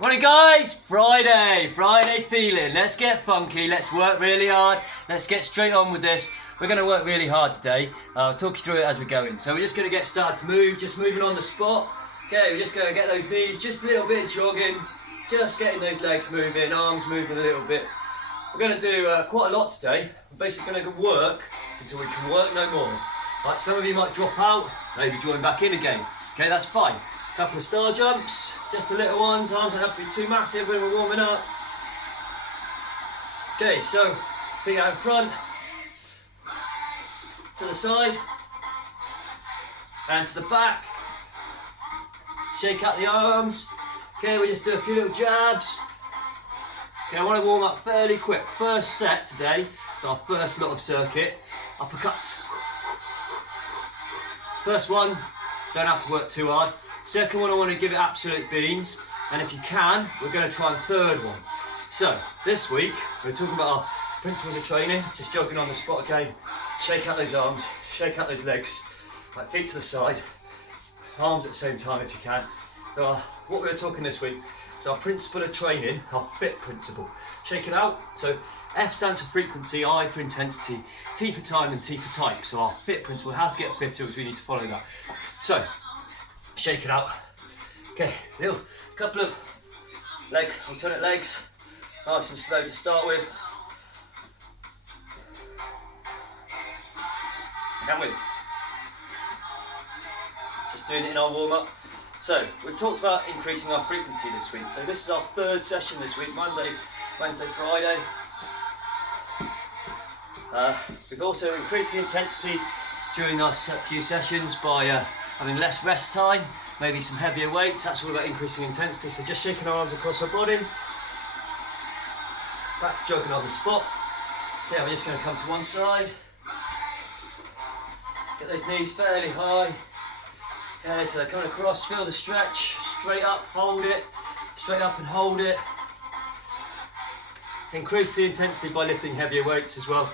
Morning guys, Friday feeling. Let's get funky, let's work really hard, let's get straight on with this. We're going to work really hard today. I'll talk you through it as we're going. So we're just going to get started to move, just moving on the spot. Okay, we're just going to get those knees, just a little bit of jogging, just getting those legs moving, arms moving a little bit. We're going to do quite a lot today. We're basically going to work until we can work no more. Right, some of you might drop out, maybe join back in again. Okay, that's fine. Couple of star jumps, just the little ones, arms don't have to be too massive when we're warming up. Okay, so feet out in front, to the side, and to the back. Shake out the arms. Okay, we just do a few little jabs. Okay, I want to warm up fairly quick. First set today, so our first lot of circuit, uppercuts. First one, don't have to work too hard. Second one, I want to give it absolute beans, and if you can, we're going to try a third one. So, this week, we're talking about our principles of training, just jogging on the spot again. Shake out those arms, shake out those legs, like feet to the side, arms at the same time if you can. So, what we're talking this week is our principle of training, our FITT principle. Shake it out. So, F stands for frequency, I for intensity, T for time, and T for type. So our FITT principle, how to get fitter, is we need to follow that. So, shake it out. Okay, little couple of alternate legs, nice and slow to start with. Come with. Just doing it in our warm up. So, we've talked about increasing our frequency this week. So this is our third session this week, Monday, Wednesday, Friday. We've also increased the intensity during our few sessions by having less rest time, maybe some heavier weights. That's all about increasing intensity. So just shaking our arms across our body. Back to jogging on the spot. Yeah, we're just going to come to one side. Get those knees fairly high. Okay, so they're coming across, feel the stretch. Straight up, hold it. Straight up and hold it. Increase the intensity by lifting heavier weights as well.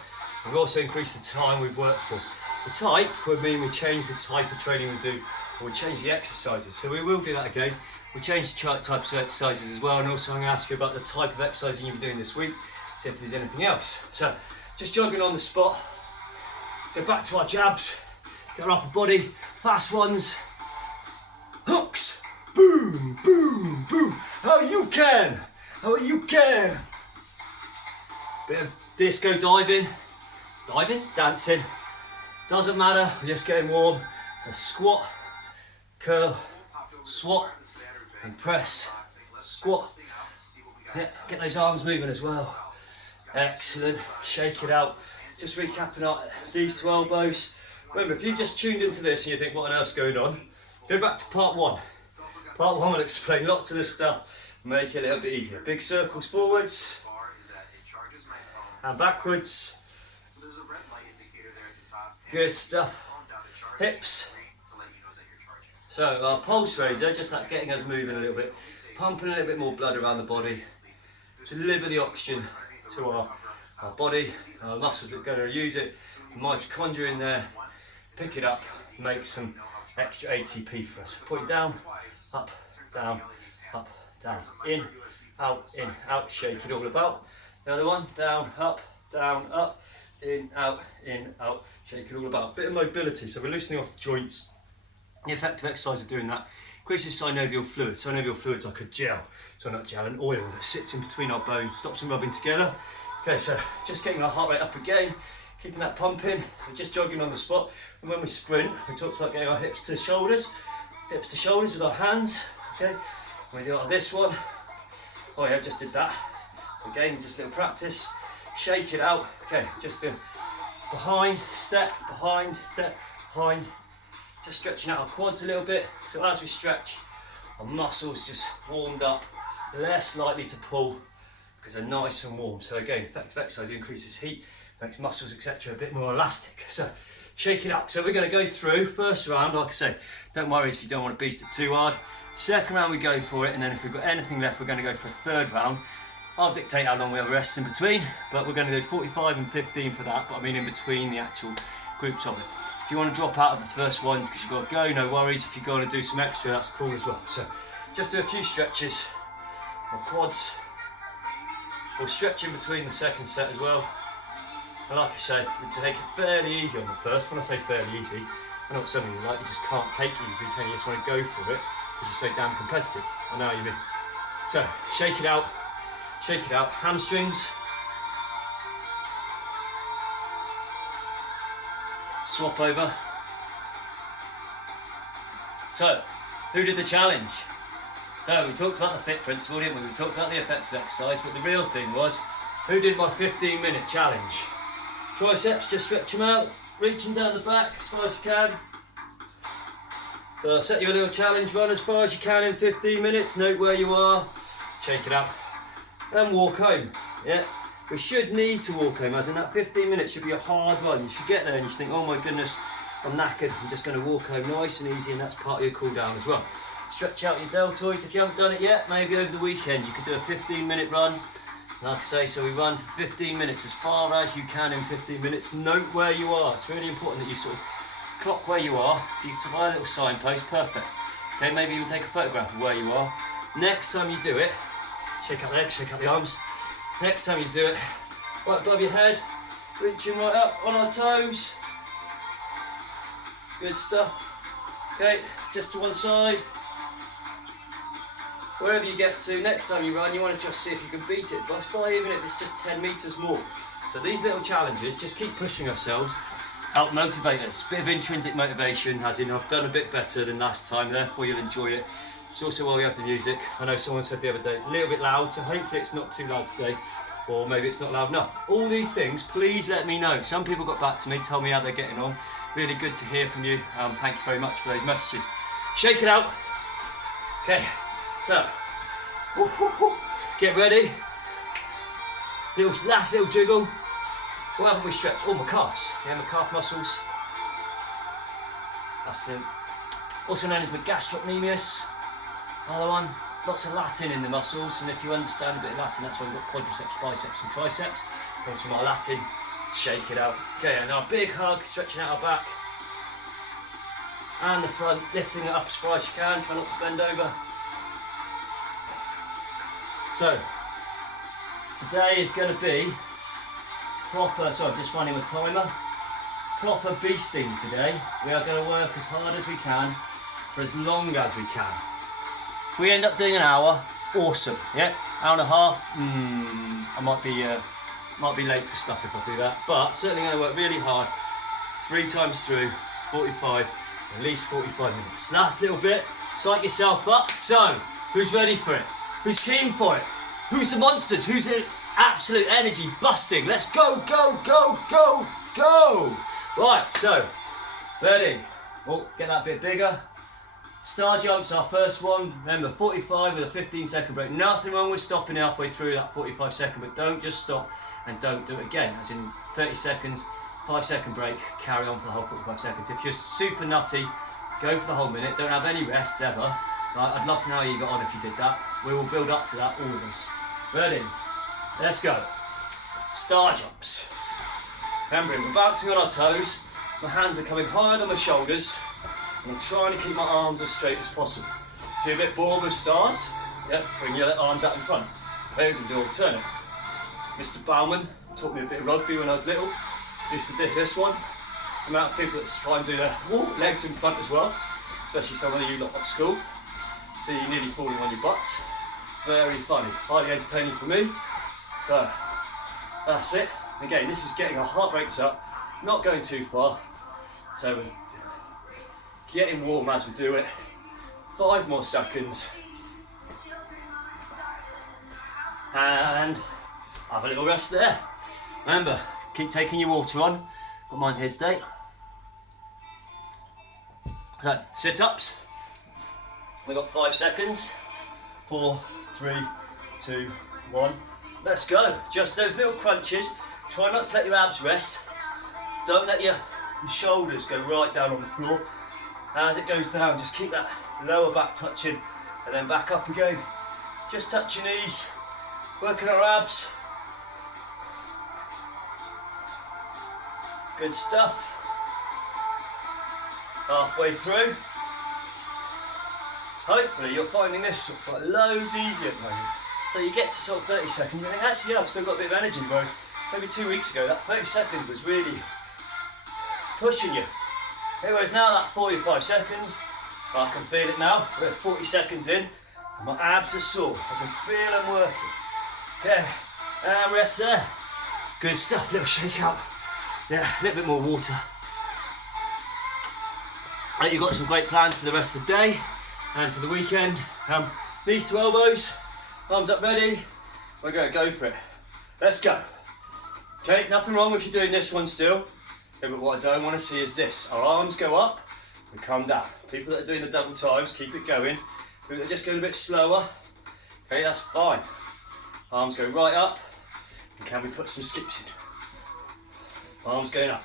We've also increased the time we've worked for. The type would mean we change the type of training we do, or we change the exercises. So we will do that again. We change the types of exercises as well, and also I'm going to ask you about the type of exercising you'll be doing this week, see if there's anything else. So, just jogging on the spot. Go back to our jabs. Get our upper body, fast ones. Hooks. Boom, boom, boom. How you can. How you can. Bit of disco diving. Dancing, doesn't matter, we're just getting warm. So squat, curl, swat, and press, squat. Yeah, get those arms moving as well. Excellent, shake it out. Just recapping our knees to elbows. Remember, if you just tuned into this and you think, what on earth's going on, go back to part one. Part one will explain lots of this stuff, make it a little bit easier. Big circles forwards, and backwards. Good stuff. Hips. So our pulse raiser, just like getting us moving a little bit, pumping a little bit more blood around the body, deliver the oxygen to our body, our muscles that are going to use it, mitochondria in there, pick it up, make some extra ATP for us. Point down, up, down, in, out, shake it all about. The other one, down, up, in, out, shake it all about. Bit of mobility, so we're loosening off the joints. The effective exercise of doing that increases synovial fluid. Synovial fluid's like a gel, so not gel, an oil that sits in between our bones, stops them rubbing together. Okay, so just getting our heart rate up again, keeping that pumping, so just jogging on the spot. And when we sprint, we talked about getting our hips to shoulders with our hands. Okay, we do this one. Oh yeah, just did that. Again, just a little practice. Shake it out. Okay, just do behind, step, behind, step, behind. Just stretching out our quads a little bit. So as we stretch, our muscles just warmed up, less likely to pull because they're nice and warm. So again, effective exercise increases heat, makes muscles, etc. a bit more elastic. So shake it up. So we're going to go through first round. Like I say, don't worry if you don't want to beast it too hard. Second round we go for it, and then if we've got anything left, we're going to go for a third round. I'll dictate how long we have rests in between, but we're going to do 45 and 15 for that, but I mean in between the actual groups of it. If you want to drop out of the first one because you've got to go, no worries. If you're going to do some extra, that's cool as well. So just do a few stretches, my quads. We'll stretch in between the second set as well. And like I say, we take it fairly easy on the first. When I say fairly easy, I know what some of you like, you just can't take it easy, can you? Just want to go for it because you're so damn competitive. I know what you mean. So, shake it out, hamstrings. Swap over. So, who did the challenge? So, we talked about the FITT principle, didn't we? We talked about the effects of exercise, but the real thing was, who did my 15-minute challenge? Triceps, just stretch them out, reaching down the back as far as you can. So set you a little challenge, run as far as you can in 15 minutes, note where you are, shake it up, and walk home. Yeah, we should need to walk home, as in that 15 minutes should be a hard run. You should get there and you think, oh my goodness, I'm knackered, I'm just going to walk home nice and easy, and that's part of your cool down as well. Stretch out your deltoids if you haven't done it yet. Maybe over the weekend you could do a 15-minute run. Like I say, so we run for 15 minutes, as far as you can in 15 minutes. Note where you are. It's really important that you sort of clock where you are. If you supply a little signpost, perfect. Okay, maybe even take a photograph of where you are. Next time you do it, shake out the legs, shake out the arms. Next time you do it, right above your head, reaching right up on our toes. Good stuff. Okay, just to one side. Wherever you get to, next time you run, you want to just see if you can beat it, by even if it's just 10 metres more. So these little challenges, just keep pushing ourselves, help motivate us. Bit of intrinsic motivation, as in I've done a bit better than last time, therefore you'll enjoy it. It's also why we have the music. I know someone said the other day, a little bit loud, so hopefully it's not too loud today, or maybe it's not loud enough. All these things, please let me know. Some people got back to me, told me how they're getting on. Really good to hear from you. Thank you very much for those messages. Shake it out. Okay. So, get ready. Last little jiggle. What haven't we stretched? Oh, my calves. Yeah, my calf muscles. That's the, also known as my gastrocnemius. Another one. Lots of Latin in the muscles, and if you understand a bit of Latin, that's why we've got quadriceps, biceps, and triceps. Comes from our Latin. Shake it out. Okay, and now a big hug, stretching out our back. And the front, lifting it up as far as you can. Try not to bend over. So, today is going to be proper, sorry, I'm just running a timer, proper beasting today. We are going to work as hard as we can for as long as we can. If we end up doing an hour, awesome, yeah? Hour and a half, I might be late for stuff if I do that, but certainly going to work really hard, 3 times through, 45, at least 45 minutes. Last little bit, psych yourself up. So, who's ready for it? Who's keen for it? Who's the monsters? Who's the absolute energy busting? Let's go, go, go, go, go! Right, so, ready. Oh, get that bit bigger. Star jumps, our first one. Remember, 45 with a 15-second break. Nothing wrong with stopping halfway through that 45-second, but don't just stop and don't do it again. As in 30 seconds, 5-second break, carry on for the whole 45 seconds. If you're super nutty, go for the whole minute. Don't have any rest ever. Right, I'd love to know how you got on if you did that. We will build up to that, all of us. Ready? Let's go. Star jumps. Remembering, we're bouncing on our toes. My hands are coming higher than my shoulders. And I'm trying to keep my arms as straight as possible. Do a bit bored with stars. Yep, bring your arms out in front. Okay, we can do alternate. Mr. Bauman taught me a bit of rugby when I was little. Used to do this one. The amount of people that try and do their legs in front as well. Especially some of you lot at school. See you nearly falling on your butts. Very funny, highly entertaining for me. So, that's it. Again, this is getting our heart rates up, not going too far. So we're getting warm as we do it. 5 more seconds. And have a little rest there. Remember, keep taking your water on. Got mine here today. So, sit-ups. We've got 5 seconds. 4, 3, 2, 1. Let's go. Just those little crunches. Try not to let your abs rest. Don't let your shoulders go right down on the floor. As it goes down, just keep that lower back touching and then back up again. Just touch your knees. Working our abs. Good stuff. Halfway through. Hopefully you're finding this loads easier at the moment. So you get to sort of 30 seconds, and actually, yeah, I've still got a bit of energy, bro. Maybe 2 weeks ago, that 30 seconds was really pushing you. Anyways, now that 45 seconds, I can feel it now. We're 40 seconds in, and my abs are sore. I can feel them working. Okay, and rest there. Good stuff, little shake out. Yeah, a little bit more water. You've got some great plans for the rest of the day and for the weekend. Knees to elbows, arms up ready. We're going to go for it. Let's go. Okay, nothing wrong if you're doing this one still. Yeah, but what I don't want to see is this. Our arms go up and come down. People that are doing the double times, keep it going. People that are just going a bit slower, okay, that's fine. Arms go right up, and can we put some skips in? Arms going up.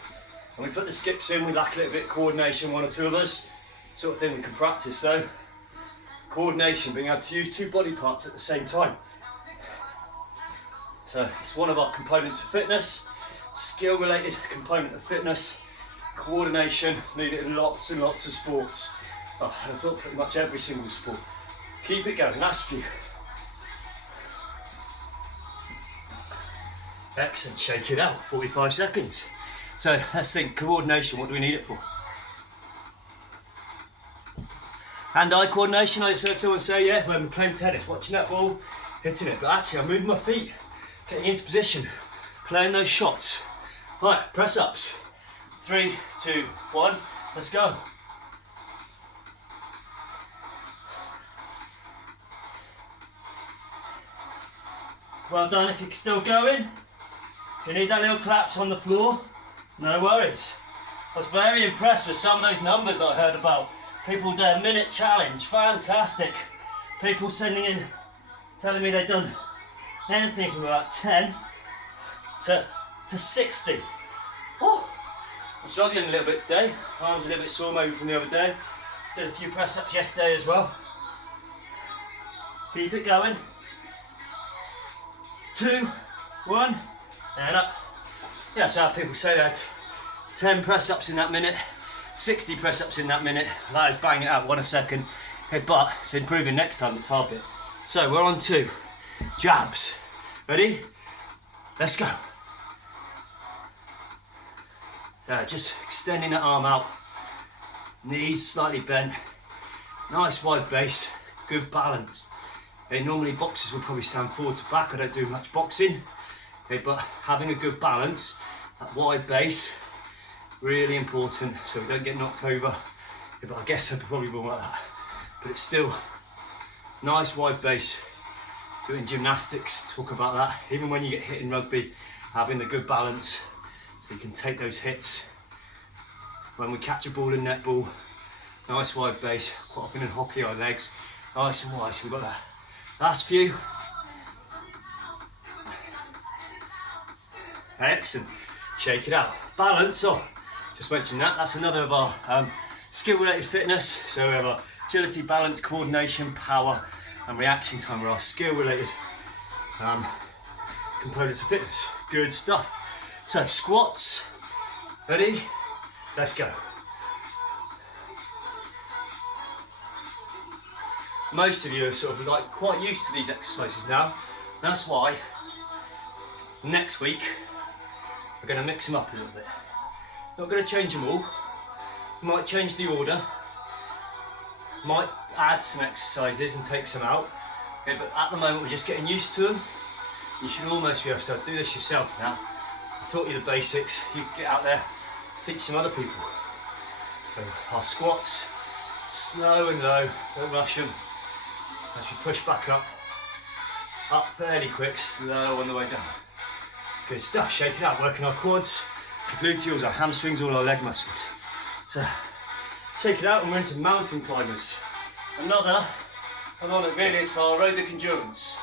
When we put the skips in, we lack a little bit of coordination, one or two of us. Sort of thing we can practice though. Coordination, being able to use two body parts at the same time. So it's one of our components of fitness, skill related component of fitness, coordination, needed in lots and lots of sports. Oh, I thought pretty much every single sport. Keep it going, last few. Excellent, shake it out, 45 seconds. So let's think, coordination, what do we need it for? Hand-eye coordination, I just heard someone say, yeah, when we're playing tennis, watching that ball, hitting it. But actually, I'm moving my feet, getting into position, playing those shots. Right, press ups. 3, 2, 1, let's go. Well done if you're still going. If you need that little claps on the floor, no worries. I was very impressed with some of those numbers I heard about. People with their minute challenge, fantastic. People sending in, telling me they've done anything from about 10 to 60. Oh, I'm struggling a little bit today. Arms a little bit sore maybe from the other day. Did a few press ups yesterday as well. Keep it going. 2, 1, and up. Yeah, so people say that 10 press ups in that minute, 60 press ups in that minute. That is banging it out 1 a second. Okay, but it's improving next time, it's hard bit. So we're on 2 jabs. Ready? Let's go. So just extending that arm out, knees slightly bent, nice wide base, good balance. Okay, normally boxers would probably stand forward to back. I don't do much boxing. Okay, but having a good balance, that wide base, really important so we don't get knocked over. Yeah, but I guess I probably will like that. But it's still nice wide base. Doing gymnastics, talk about that. Even when you get hit in rugby, having the good balance so you can take those hits. When we catch a ball in netball, nice wide base. Quite often in hockey, our legs nice and wide. So we've got that. Last few. Excellent. Shake it out. Balance. Oh, just mentioned that. That's another of our skill-related fitness. So we have our agility, balance, coordination, power, and reaction time are our skill-related components of fitness. Good stuff. So squats. Ready? Let's go. Most of you are sort of like quite used to these exercises now. That's why next week we're going to mix them up a little bit. Not going to change them all. Might change the order. Might add some exercises and take some out. Okay, but at the moment we're just getting used to them. You should almost be able to do this yourself now. I taught you the basics. You get out there, teach some other people. So our squats, slow and low, don't rush them. As you push back up fairly quick, slow on the way down. Good stuff, shake it out, working our quads, gluteals, our hamstrings, all our leg muscles. So, shake it out and we're into mountain climbers. Another one that really is for aerobic endurance.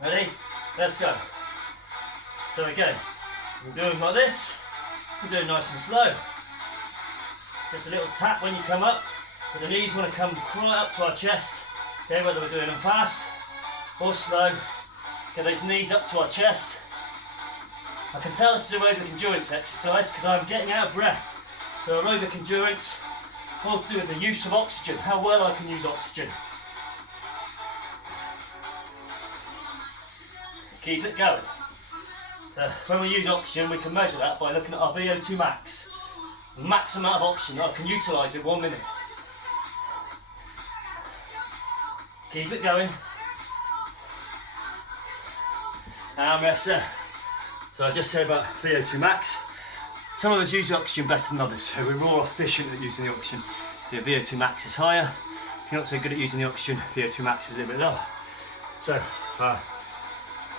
Ready? Let's go. So again, we're doing like this, we're doing nice and slow. Just a little tap when you come up, but the knees want to come right up to our chest. Okay, whether we're doing them fast or slow, get those knees up to our chest. I can tell this is aerobic endurance exercise because I'm getting out of breath. So aerobic endurance, all to do with the use of oxygen, how well I can use oxygen. Keep it going. When we use oxygen, we can measure that by looking at our VO2 max. The max amount of oxygen that I can utilise in 1 minute. Keep it going. And rest there. So I just said about VO2 max. Some of us use oxygen better than others, so we're more efficient at using the oxygen. Your VO2 max is higher. If you're not so good at using the oxygen, VO2 max is a little bit lower. So,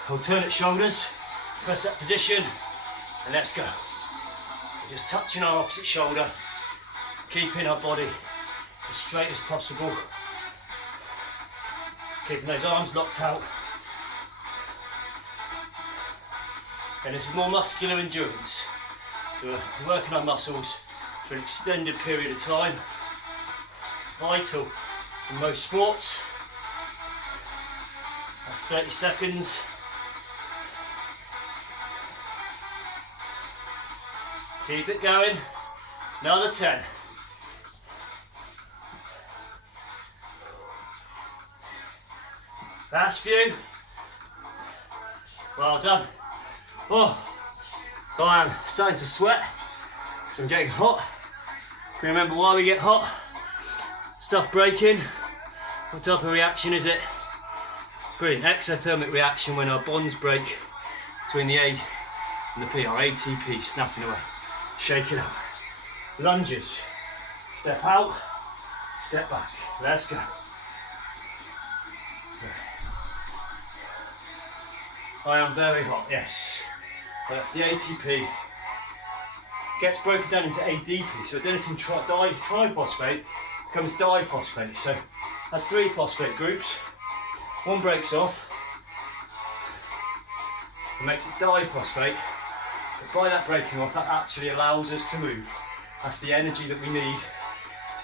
alternate shoulders, press that position, and let's go. We're just touching our opposite shoulder, keeping our body as straight as possible, keeping those arms locked out. And this is more muscular endurance. So we're working our muscles for an extended period of time. Vital in most sports. That's 30 seconds. Keep it going. Another 10. Last few. Well done. Oh, I am starting to sweat because I'm getting hot. Remember why we get hot? Stuff breaking. What type of reaction is it? Brilliant, exothermic reaction when our bonds break between the A and the P, our ATP snapping away. Shake it up. Lunges. Step out, step back. Let's go. I am very hot, yes. That's the ATP. Gets broken down into ADP, so adenosine triphosphate becomes diphosphate. So that's 3 phosphate groups. One breaks off and makes it diphosphate. But by that breaking off, that actually allows us to move. That's the energy that we need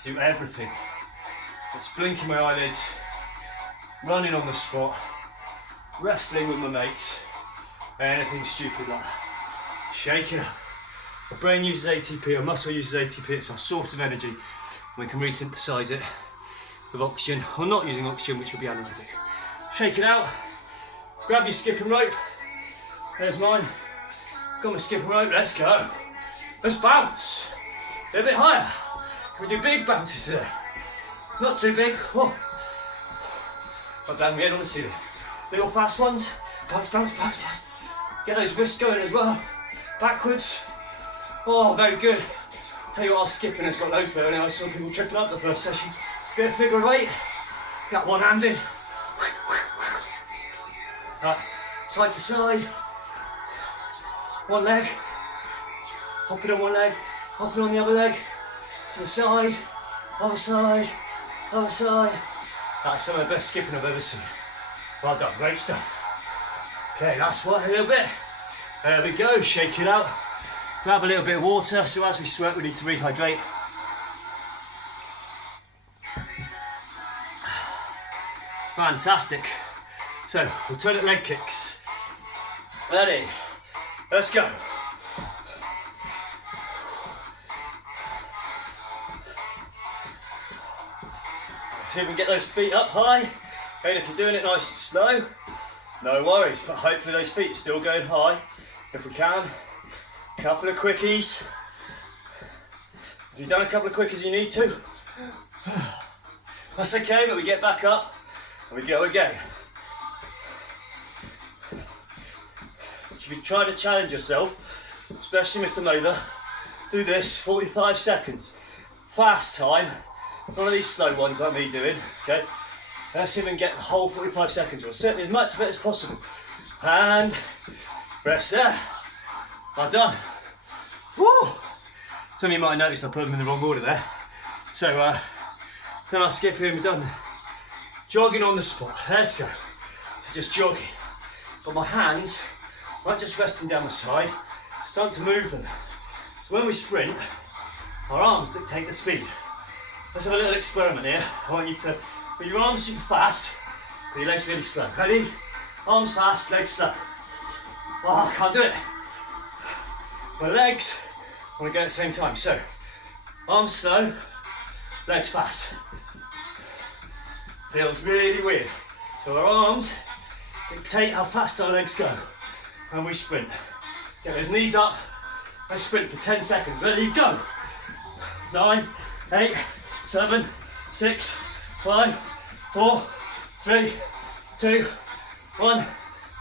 to do everything. That's blinking my eyelids, running on the spot, wrestling with my mates, anything stupid like that. Shake it up. The brain uses ATP, our muscle uses ATP, it's our source of energy. We can resynthesize it with oxygen, or not using oxygen, which would be anaerobic. Shake it out. Grab your skipping rope. There's mine. Got my skipping rope, let's go. Let's bounce. A bit higher. Can we do big bounces today? Not too big. Oh. But bang, get on the ceiling. Little fast ones. Bounce, bounce, bounce, bounce. Get those wrists going as well. Backwards. Oh, very good. Tell you what, our skipping has got loads better. I saw people tripping up the first session. Bit of figure of 8. Got one-handed. Right, side to side. One leg. Hop it on one leg. Hop it on the other leg. To the side. Other side. Other side. That's some of the best skipping I've ever seen. Well done, great stuff. Okay, last one, a little bit. There we go, shake it out. Grab a little bit of water, so as we sweat we need to rehydrate. Fantastic. So, alternate leg kicks. Ready, let's go. See if we can get those feet up high. And if you're doing it nice and slow, no worries, but hopefully those feet are still going high. If we can, a couple of quickies. If you've done a couple of quickies you need to, that's okay, but we get back up and we go again. If you're trying to challenge yourself, especially Mr. Mather, do this 45 seconds. Fast time, none of these slow ones like me doing, okay? Let's see if we can get the whole 45 seconds, or certainly as much of it as possible. And rest there. I'm done. Woo! Some of you might have noticed I put them in the wrong order there. So, done our skipping, we've done jogging on the spot. Let's go. So just jogging. But my hands aren't just resting down the side, start to move them. So when we sprint, our arms dictate the speed. Let's have a little experiment here. I want you to put your arms super fast, but your legs really slow. Ready? Arms fast, legs slow. Oh, I can't do it. My legs want to go at the same time. So, arms slow, legs fast. Feels really weird. So our arms dictate how fast our legs go. And we sprint. Get those knees up and sprint for 10 seconds. Ready, go. 9, 8, 7, 6, 5, 4, 3, 2, 1.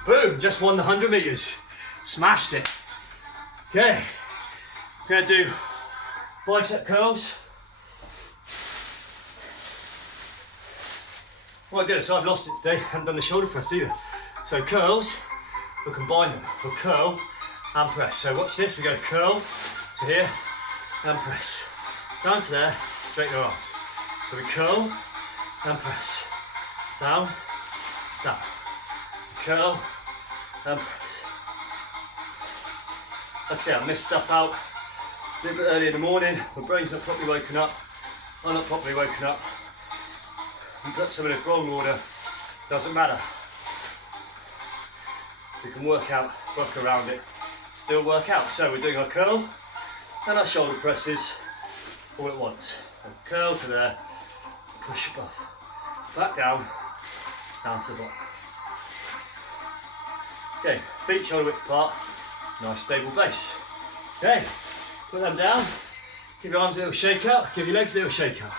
Boom, just won the 100 meters. Smashed it. Okay, we're gonna do bicep curls. Oh my goodness, I've lost it today. I haven't done the shoulder press either. So curls, we'll combine them. We'll curl and press. So watch this, we go curl to here and press. Down to there, straighten our arms. So we curl and press. Down, down. Curl and press. Like I say, I missed stuff out a little bit early in the morning. My brain's not properly woken up. I'm not properly woken up. You put some in the wrong order, doesn't matter. We can work around it, still work out. So we're doing our curl and our shoulder presses all at once. And curl to there, push above, back down, down to the bottom. Okay, feet shoulder width apart, nice stable base. Okay, put them down, give your arms a little shake out, give your legs a little shake out.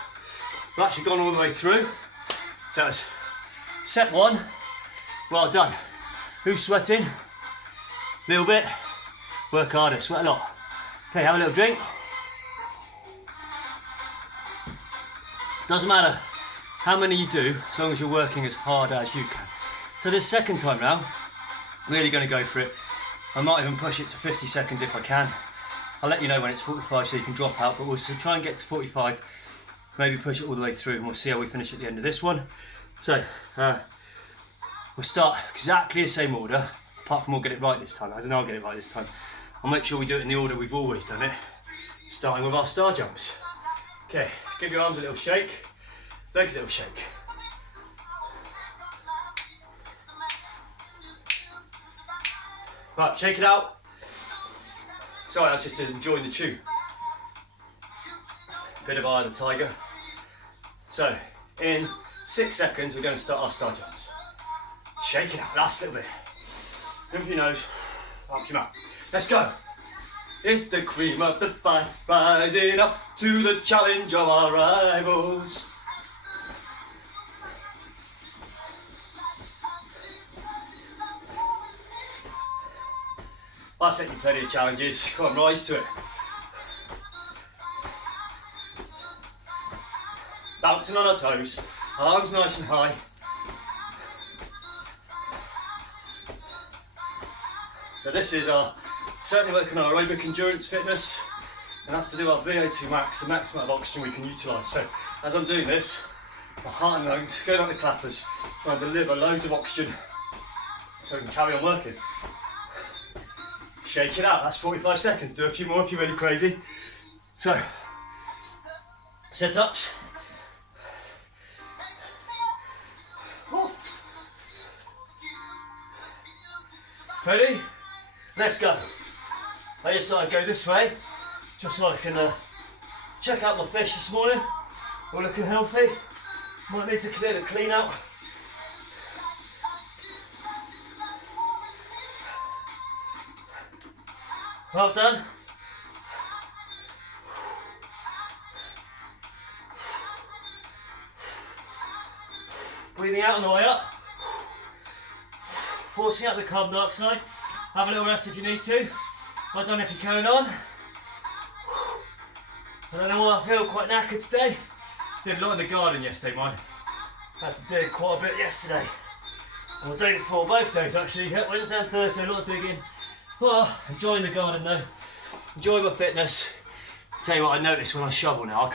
We've actually gone all the way through. So that's set 1, well done. Who's sweating? A little bit? Work harder, sweat a lot. Okay, have a little drink. Doesn't matter how many you do, as long as you're working as hard as you can. So this second time round, really going to go for it. I might even push it to 50 seconds if I can. I'll let you know when it's 45 so you can drop out, but we'll try and get to 45. Maybe push it all the way through and we'll see how we finish at the end of this one. So, we'll start exactly the same order, apart from we'll get it right this time. I don't know, I'll get it right this time. I'll make sure we do it in the order we've always done it, starting with our star jumps. Okay, give your arms a little shake, legs a little shake. Right, shake it out. Sorry, I was just enjoying the tune. Bit of Eye of the Tiger. So, in 6 seconds, we're going to start our star jumps. Shake it out, last little bit. In through your nose, up your mouth. Let's go. It's the cream of the fight, rising up to the challenge of our rivals. I've set you plenty of challenges. Come on, rise to it. Bouncing on our toes, arms nice and high. So this is certainly working on our aerobic endurance fitness, and that's to do our VO2 max, the maximum of oxygen we can utilise. So as I'm doing this, my heart and lungs going like the clappers, trying to deliver loads of oxygen so we can carry on working. Shake it out, that's 45 seconds. Do a few more if you're really crazy. So, sit-ups. Ready? Let's go. I just thought I'd go this way, just so I can check out my fish this morning. We're looking healthy. Might need to clean out. Well done. Breathing out on the way up. Forcing out the carbon dioxide. Have a little rest if you need to. Well done if you're going on. I don't know why I feel quite knackered today. Did a lot in the garden yesterday, mine. Had to dig quite a bit yesterday. And the day before, both days actually. Wednesday and Thursday, a lot of digging. Oh, enjoying the garden though. Enjoying my fitness. Tell you what I noticed when I shovel now, I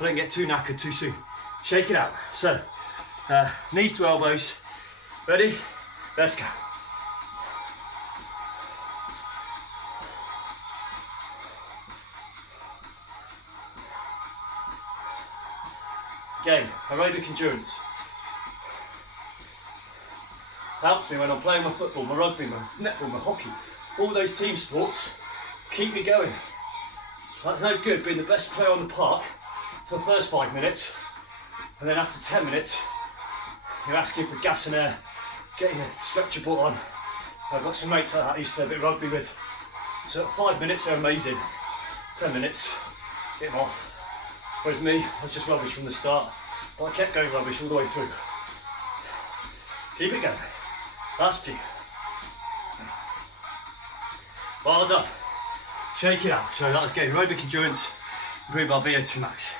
don't get too knackered too soon. Shake it out. So, knees to elbows. Ready? Let's go. Again, aerobic endurance. Helps me when I'm playing my football, my rugby, my netball, my hockey. All those team sports keep me going. That's no good being the best player on the park for the first 5 minutes, and then after 10 minutes, you're asking for gas and air getting a stretcher ball on. I've got some mates like that I used to play a bit of rugby with. So at 5 minutes they're amazing. 10 minutes, get them off. Whereas me, I was just rubbish from the start. But I kept going rubbish all the way through. Keep it going. Last few. Well done. Shake it out. So that was getting aerobic endurance, improve our VO2 max.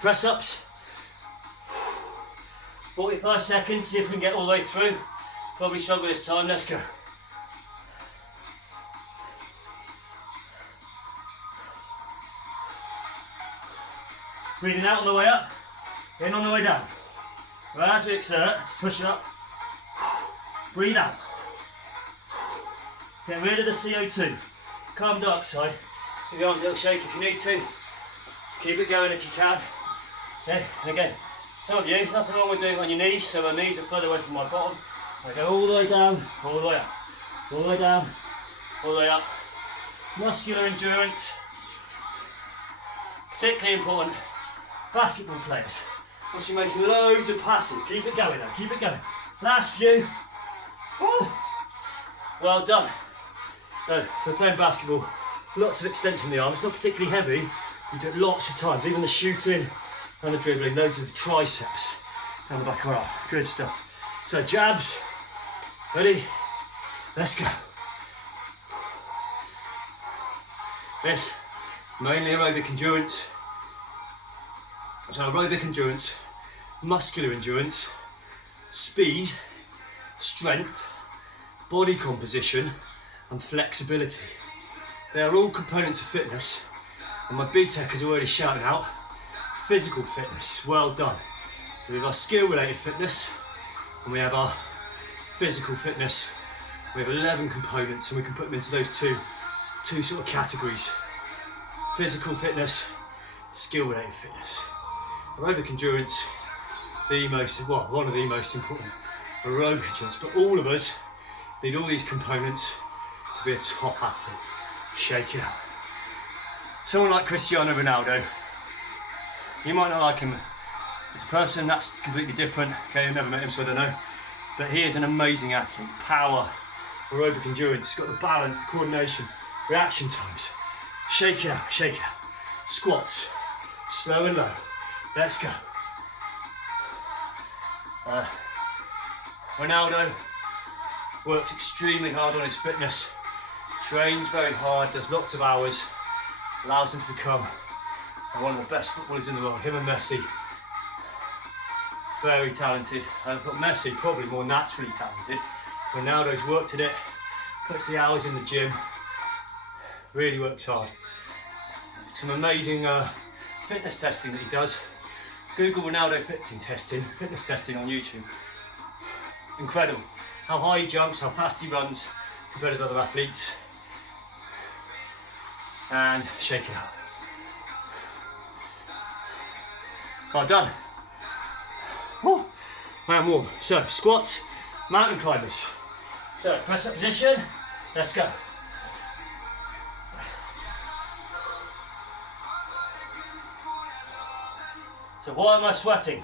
Press ups. 45 seconds, see if we can get all the way through. Probably struggle this time, let's go. Breathing out on the way up, in on the way down. Right, as we exert, push it up. Breathe out. Get rid of the CO2. Carbon dioxide. Give your arms a little shake if you need to. Keep it going if you can. Okay, and again, some of you, nothing wrong with doing it on your knees, so my knees are further away from my bottom. I go all the way down, all the way up. All the way down, all the way up. Muscular endurance. Particularly important. Basketball players. Once you're making loads of passes, keep it going though, keep it going. Last few. Woo. Well done. So, for playing basketball, lots of extension in the arm. It's not particularly heavy. You do it lots of times, even the shooting and the dribbling, loads of the triceps down the back of our arm. Good stuff. So, jabs. Ready? Let's go. This, mainly aerobic endurance. So aerobic endurance, muscular endurance, speed, strength, body composition and flexibility. They are all components of fitness, and my BTEC has already shouted out physical fitness. Well done. So we have our skill related fitness and we have our physical fitness. We have 11 components and we can put them into those two sort of categories. Physical fitness, skill related fitness. Aerobic endurance, one of the most important aerobic endurance, but all of us need all these components to be a top athlete. Shake it out. Someone like Cristiano Ronaldo, you might not like him as a person, that's completely different. Okay, I've never met him, so I don't know. But he is an amazing athlete. Power, aerobic endurance, he's got the balance, the coordination, reaction times. Shake it out, shake it out. Squats, slow and low. Let's go. Ronaldo works extremely hard on his fitness, trains very hard, does lots of hours, allows him to become one of the best footballers in the world. Him and Messi, very talented. But Messi probably more naturally talented. Ronaldo's worked at it, puts the hours in the gym, really works hard. Some amazing fitness testing that he does. Google Ronaldo fitness testing on YouTube. Incredible. How high he jumps, how fast he runs compared to other athletes. And shake it out. Well done. Woo. Man warm. So, squats, mountain climbers. So, press up position. Let's go. So why am I sweating?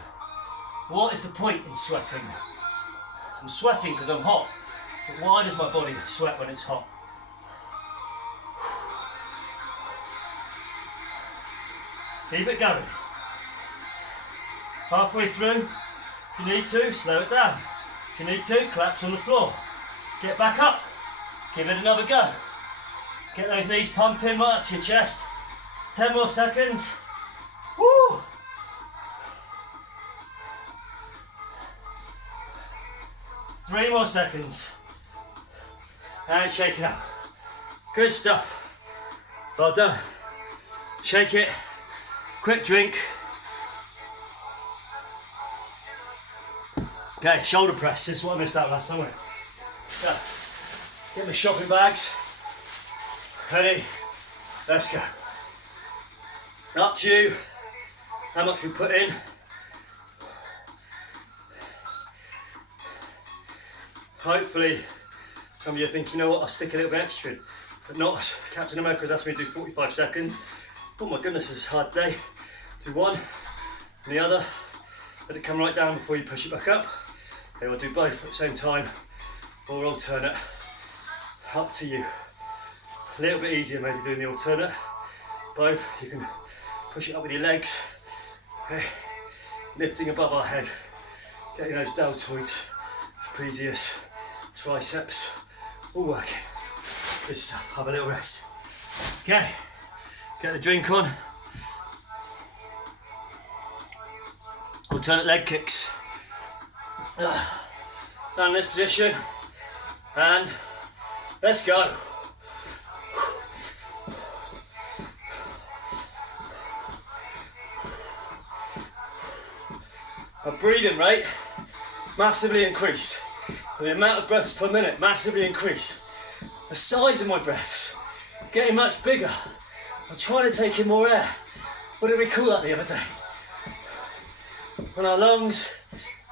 What is the point in sweating? I'm sweating because I'm hot. But why does my body sweat when it's hot? Keep it going. Halfway through, if you need to, slow it down. If you need to, collapse on the floor. Get back up. Give it another go. Get those knees pumping right up to your chest. 10 more seconds. Woo! Three more seconds. And shake it up. Good stuff. Well done. Shake it. Quick drink. Okay, shoulder press. This is what I missed out last time. So, get my shopping bags. Ready? Let's go. Up to you. How much we put in. Hopefully, some of you think, you know what, I'll stick a little bit extra in, but not. Captain America's asked me to do 45 seconds. Oh my goodness, it's a hard day. Do one, and the other. Let it come right down before you push it back up. Okay, we'll do both at the same time or alternate. Up to you. A little bit easier maybe doing the alternate. Both, you can push it up with your legs. Okay, lifting above our head, getting those deltoids, trapezius, triceps, all working. Good stuff. Have a little rest. Okay, get the drink on. Alternate leg kicks. Down in this position, and let's go. My breathing rate massively increased. The amount of breaths per minute massively increased. The size of my breaths getting much bigger. I'm trying to take in more air. What did we call that the other day? On our lungs,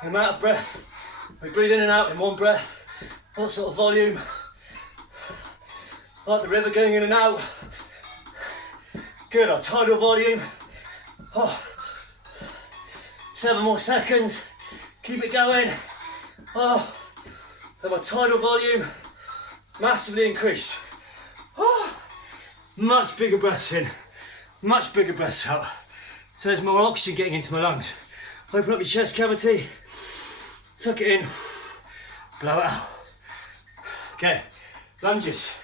the amount of breath we breathe in and out in one breath. What sort of volume? Like the river going in and out. Good, our tidal volume. Oh. 7 more seconds. Keep it going. Oh. And my tidal volume massively increased. Oh. Much bigger breaths in, much bigger breaths out. So there's more oxygen getting into my lungs. Open up your chest cavity, tuck it in, blow it out. Okay, lunges,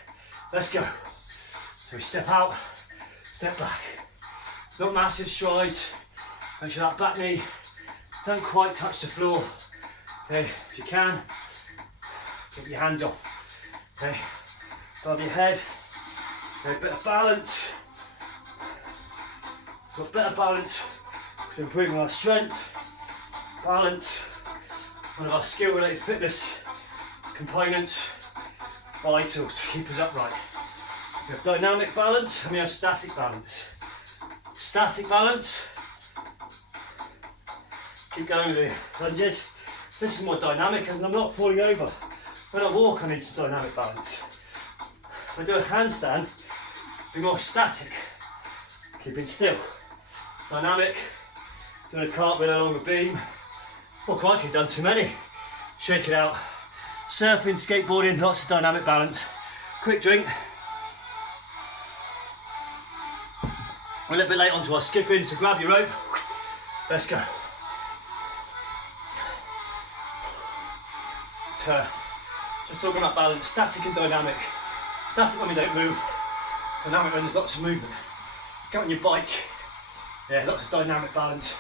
let's go. So we step out, step back. Not massive strides. Make sure that back knee don't quite touch the floor. Okay, if you can, get your hands off. Okay, above your head. Okay, a bit of balance. Got better balance for improving our strength. Balance, one of our skill-related fitness components, vital to keep us upright. We have dynamic balance and we have static balance. Static balance, keep going with the lunges. This is more dynamic as I'm not falling over. When I walk I need some dynamic balance. If I do a handstand, be more static, keeping still. Dynamic, doing a cartwheel along a beam. Well, crikey, done too many. Shake it out. Surfing, skateboarding, lots of dynamic balance. Quick drink. We're a little bit late onto our skipping, so grab your rope. Let's go. Just talking about balance, static and dynamic. Static when we don't move. Dynamic when there's lots of movement. Get on your bike. Yeah, lots of dynamic balance.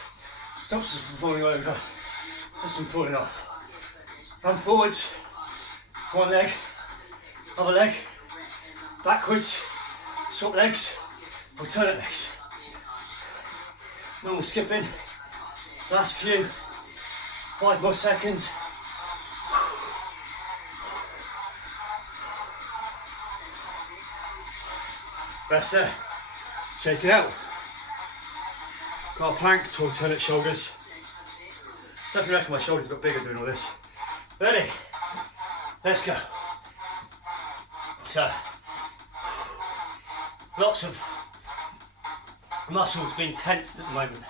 Stops us from falling over. Stops us from falling off. Run forwards. One leg. Other leg. Backwards. Swap legs. Alternate legs. Normal skipping. Last few. 5 more seconds. Rest there. Shake it out. Got a plank to alternate shoulders. Definitely reckon my shoulders got bigger doing all this. Ready? Let's go. So, lots of muscles being tensed at the moment.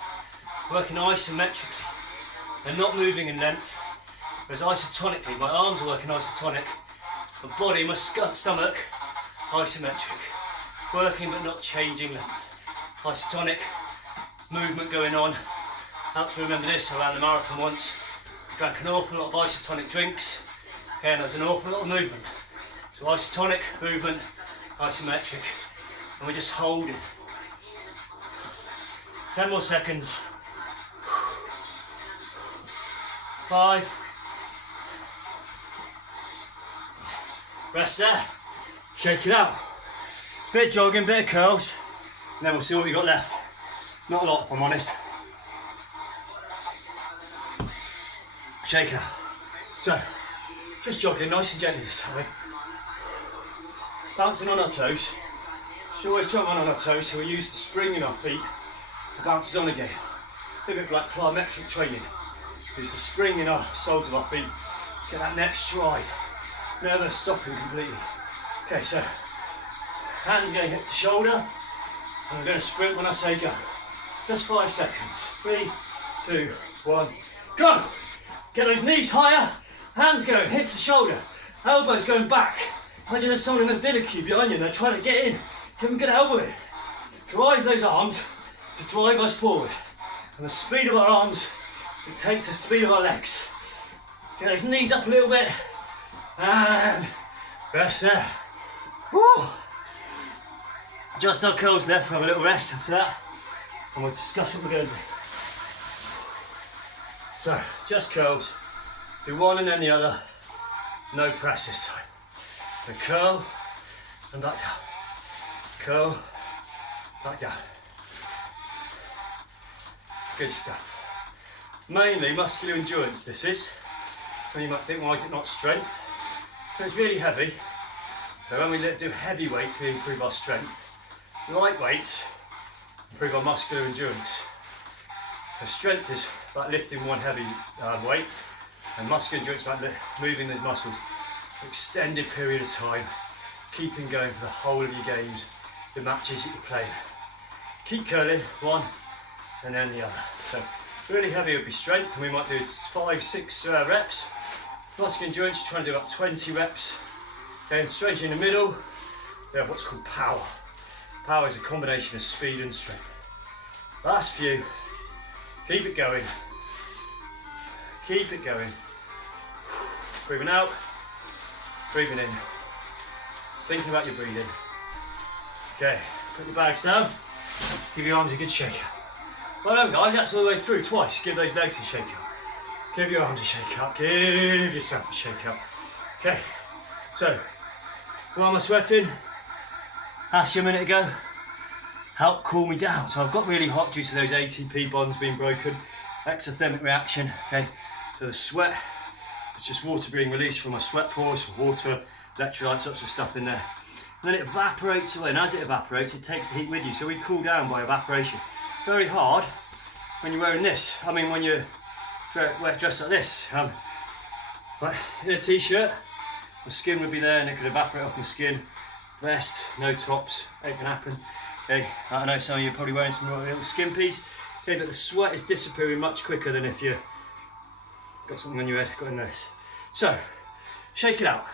Working isometrically. They're not moving in length. Whereas isotonically, my arms are working isotonic. My body, my stomach, isometric. Working but not changing length. Isotonic. Movement going on. I have to remember this, I ran the marathon once. Drank an awful lot of isotonic drinks. Okay, and there was an awful lot of movement. So isotonic, movement, isometric. And we're just holding. 10 more seconds. 5. Rest there. Shake it out. Bit of jogging, bit of curls. And then we'll see what we've got left. Not a lot, if I'm honest. Shake it out. So, just jogging nice and gently this time. Bouncing on our toes. Should always jump on our toes, so we use the spring in our feet to bounce us on again. A bit like plyometric training. Use the spring in our soles of our feet to get that next stride. Never stopping completely. Okay, so hands going hip to shoulder, and we're going to sprint when I say go. Just 5 seconds. 3, 2, 1, go! Get those knees higher, Hands going, hips to shoulder, elbows going back. Imagine there's someone in a dinner queue behind you and they're trying to get in. Give them a good elbow in. Drive those arms to drive us forward. And the speed of our arms dictates the speed of our legs. Get those knees up a little bit. And rest there. Woo. Just our curls left, we'll have a little rest after that. And we'll discuss what we're going to do. So, just curls. Do one and then the other. No press this time. So curl and back down. Curl, back down. Good stuff. Mainly muscular endurance this is. And you might think, why is it not strength? So it's really heavy. So when we do heavy weights, we improve our strength. Light weights improve our muscular endurance. So strength is about lifting one heavy weight, and muscular endurance is about moving those muscles for an extended period of time, keeping going for the whole of your games, the matches that you're playing. Keep curling, one and then the other. So really heavy would be strength, and we might do 5-6 reps. Muscular endurance, you're trying to do about 20 reps. Then straight in the middle, we have what's called power. Power is a combination of speed and strength. Last few. Keep it going. Keep it going. Breathing out, breathing in. Thinking about your breathing. Okay, put your bags down. Give your arms a good shake up. Well done guys, that's all the way through twice. Give those legs a shake up. Give your arms a shake up. Give yourself a shake up. Okay, so, why am I sweating? Asked you a minute ago. Help cool me down. So I've got really hot due to those ATP bonds being broken. Exothermic reaction, okay? So the sweat, it's just water being released from my sweat pores, water, electrolytes, lots of stuff in there. And then it evaporates away, and as it evaporates, it takes the heat with you. So we cool down by evaporation. Very hard when you're wearing this. I mean, when you're dressed like this. But in a t-shirt, the skin would be there and it could evaporate off my skin. Vest, no tops, it can happen. Okay, I know some of you are probably wearing some little skimpies. Okay, but the sweat is disappearing much quicker than if you got something on your head, got in this. So, shake it out.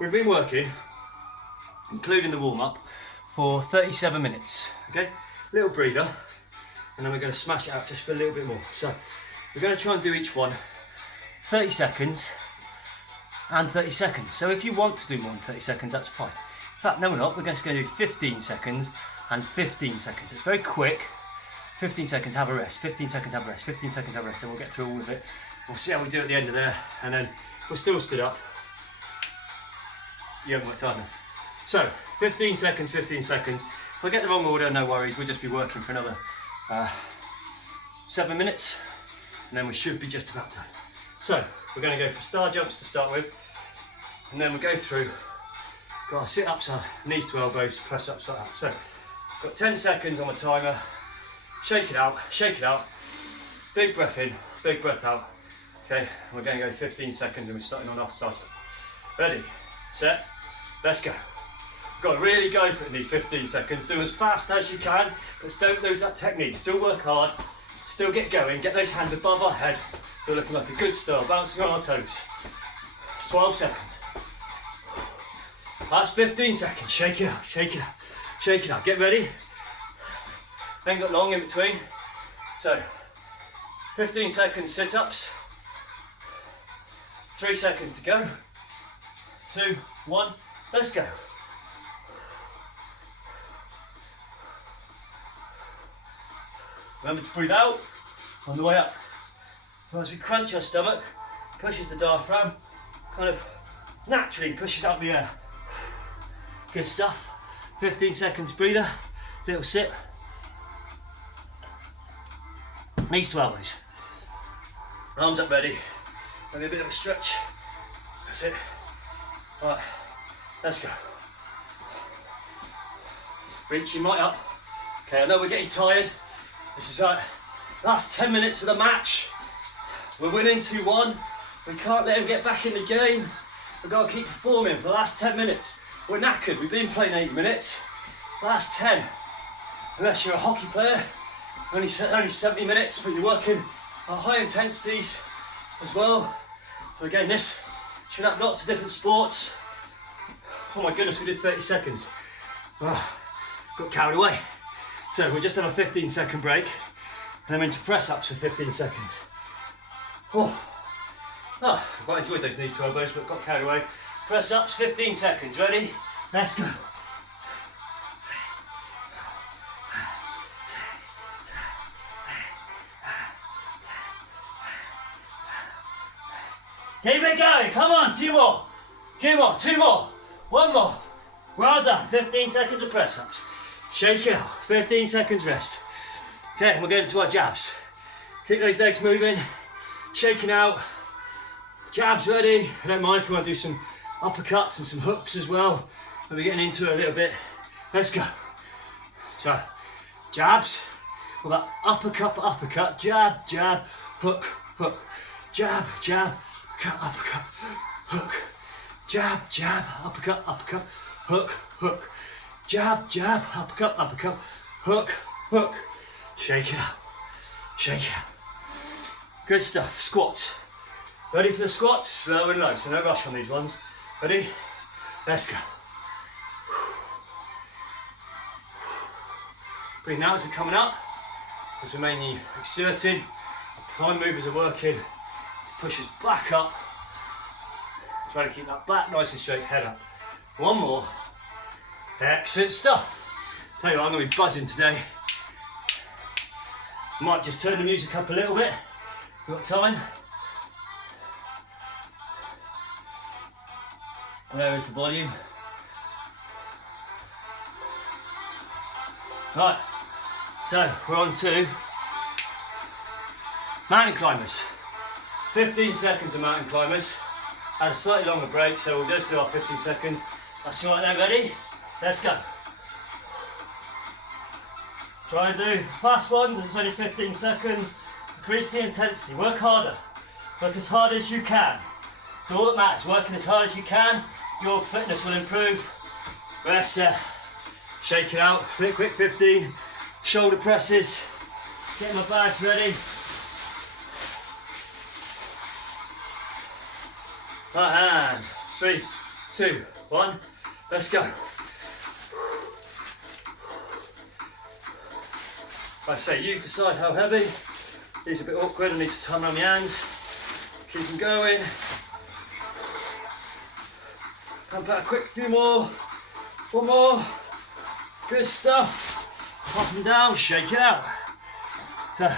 We've been working, including the warm-up, for 37 minutes. Okay, little breather, and then we're going to smash it out just for a little bit more. So, we're going to try and do each one 30 seconds and 30 seconds. So if you want to do more than 30 seconds, that's fine. In fact, no we're not, we're just going to do 15 seconds and 15 seconds. It's very quick. 15 seconds, have a rest. 15 seconds, have a rest. 15 seconds, have a rest. Then we'll get through all of it. We'll see how we do at the end of there, and then we're still stood up. You haven't worked hard enough. So, 15 seconds, 15 seconds. If I get the wrong order, no worries. We'll just be working for another 7 minutes, and then we should be just about done. So, we're going to go for star jumps to start with, and then we'll go through. Got our sit-ups, our knees to elbows, press-ups like that. So, got 10 seconds on my timer. Shake it out, big breath in, big breath out. Okay, we're going to go 15 seconds and we're starting on our start. Ready, set, let's go. Got to really go for it in these 15 seconds. Do as fast as you can, but don't lose that technique. Still work hard, still get going, get those hands above our head. Still looking like a good star, bouncing on our toes. It's 12 seconds. That's 15 seconds, shake it out, shake it out, shake it out. Get ready. Ain't got long in between. So, 15 seconds sit-ups. 3 seconds to go. 2, 1, let's go. Remember to breathe out on the way up. So as we crunch our stomach, pushes the diaphragm, kind of naturally pushes out the air. Good stuff. 15 seconds breather, little sip. Knees to elbows. Arms up ready. Maybe a bit of a stretch. That's it. Alright, let's go. Reaching right up. Okay, I know we're getting tired. This is like last 10 minutes of the match. We're winning 2-1. We can't let him get back in the game. We've got to keep performing for the last 10 minutes. We're knackered. We've been playing 8 minutes. Last 10. Unless you're a hockey player, only 70 minutes, but you're working at high intensities as well. So again, this should have lots of different sports. Oh my goodness, we did 30 seconds. Oh, got carried away. So we'll just have a 15-second break, and then into press-ups for 15 seconds. Oh, I quite enjoyed those knees to elbows, but got carried away. Press-ups, 15 seconds. Ready? Let's go. Keep it going, come on, few more, 2 more, 1 more. Well done, 15 seconds of press-ups. Shake it out, 15 seconds rest. Okay, and we're going to our jabs. Keep those legs moving, shaking out. Jabs ready. I don't mind if you want to do some uppercuts and some hooks as well. We'll be getting into it a little bit. Let's go. So, jabs. What about uppercut, jab, jab, hook, hook. Jab, jab, uppercut, hook. Jab, jab, uppercut, hook, hook. Jab, jab, uppercut, hook, hook. Shake it out, shake it out. Good stuff, squats. Ready for the squats? Slow and low, so no rush on these ones. Ready? Let's go. Breathing out as we're coming up, as we're mainly exerted. Our prime movers are working to push us back up. Try to keep that back nice and straight, head up. 1 more. Excellent stuff. Tell you what, I'm going to be buzzing today. Might just turn the music up a little bit. We've got time. Where is the volume? Right, so we're on to mountain climbers. 15 seconds of mountain climbers. Had a slightly longer break, so we'll just do our 15 seconds. That's right then, ready? Let's go. Try and do fast ones, it's only 15 seconds. Increase the intensity, work harder. Work as hard as you can. So all that matters, working as hard as you can, your fitness will improve. Let's shake it out, quick 15. Shoulder presses, getting my bags ready. Right hand, 3, 2, 1, let's go. Like I say, you decide how heavy. These are a bit awkward, I need to turn around my hands. Keep them going. Pump out a quick few more. 1 more. Good stuff. Up and down, shake it out. So,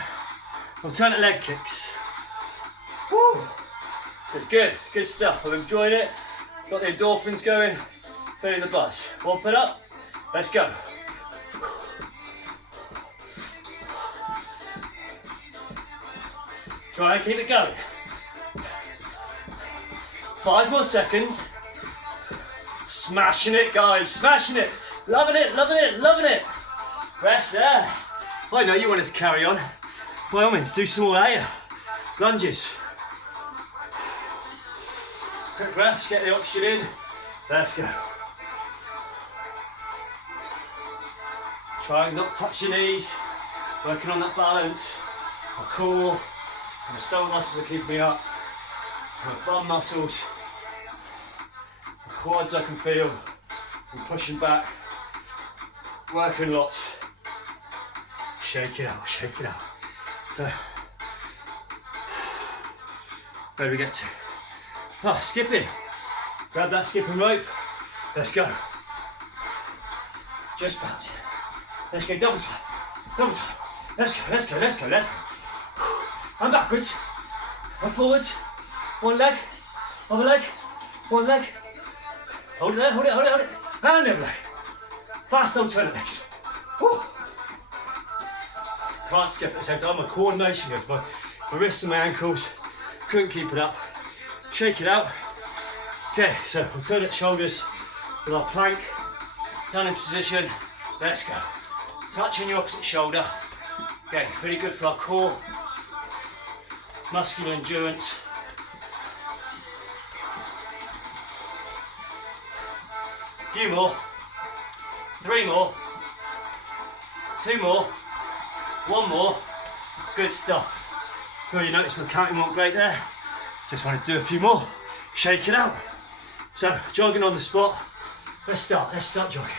alternate leg kicks. Woo. So it's good stuff. I've enjoyed it. Got the endorphins going. Feeling the buzz. 1 foot up. Let's go. Try and keep it going. 5 more seconds. Smashing it, guys, smashing it. Loving it, loving it, loving it. Rest there. I know you wanted to carry on. By all means, do some more later. Lunges. Quick breaths, get the oxygen in. Let's go. Try and not touch your knees. Working on that balance. My core. My stomach muscles are keeping me up. My bum muscles. My quads I can feel. I'm pushing back. Working lots. Shake it out, shake it out. So, where do we get to? Oh, skipping. Grab that skipping rope. Let's go. Just bounce. Let's go, double time. Double time. Let's go, let's go, let's go, let's go. And backwards. And forwards. 1 leg. Other leg. 1 leg. Hold it there, hold it, hold it, hold it. And the other leg. Fast alternate legs. Woo. Can't skip at the same time. My coordination goes by my wrists and my ankles. Couldn't keep it up. Shake it out. Okay, so alternate shoulders with our plank. Down in position. Let's go. Touching your opposite shoulder. Okay, pretty good for our core. Muscular endurance. Few more. 3 more. 2 more. 1 more. Good stuff. So you notice my counting wasn't great there. Just want to do a few more, shake it out. So, jogging on the spot. Let's start jogging.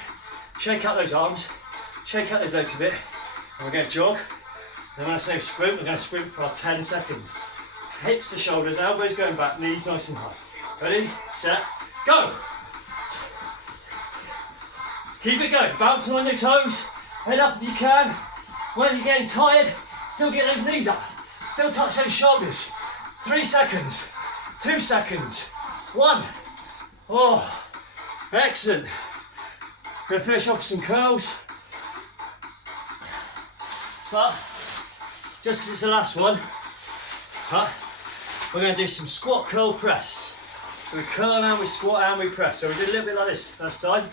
Shake out those arms, shake out those legs a bit, and we're going to jog. Then when I say sprint, we're going to sprint for 10 seconds. Hips to shoulders, elbows going back, knees nice and high. Ready, set, go! Keep it going, bouncing on your toes, head up if you can. When you're getting tired, still get those knees up, still touch those shoulders. 3 seconds, 2 seconds, 1. Oh, excellent. Going to finish off with some curls. But, just because it's the last one, we're going to do some squat, curl, press. So we curl and we squat and we press. So we did a little bit like this first time,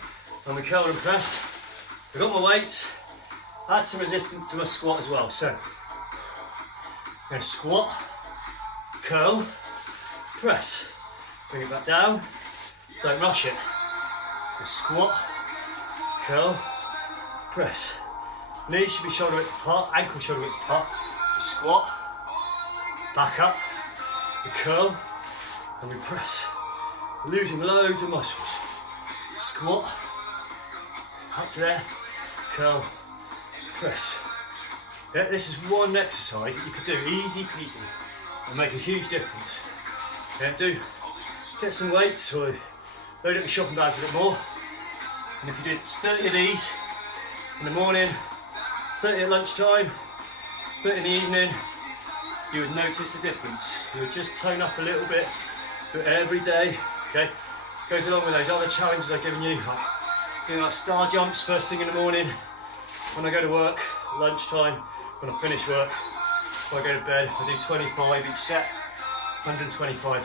and we curl and press. We've got my weights, add some resistance to my squat as well. So, I'm going to squat, curl, press. Bring it back down, don't rush it. So squat, curl, press. Knees should be shoulder width apart, ankle shoulder width apart. We squat, back up, we curl, and we press. Losing loads of muscles. Squat, up to there, curl, press. Yeah, this is one exercise that you could do easy peasy and make a huge difference. Yeah, get some weights or load up your shopping bags a bit more. And if you did 30 of these in the morning, 30 at lunchtime, 30 in the evening, you would notice a difference. You would just tone up a little bit, do it every day, okay? Goes along with those other challenges I've given you, like doing like star jumps first thing in the morning, when I go to work, lunchtime, when I finish work, when I go to bed, I do 25 each set, 125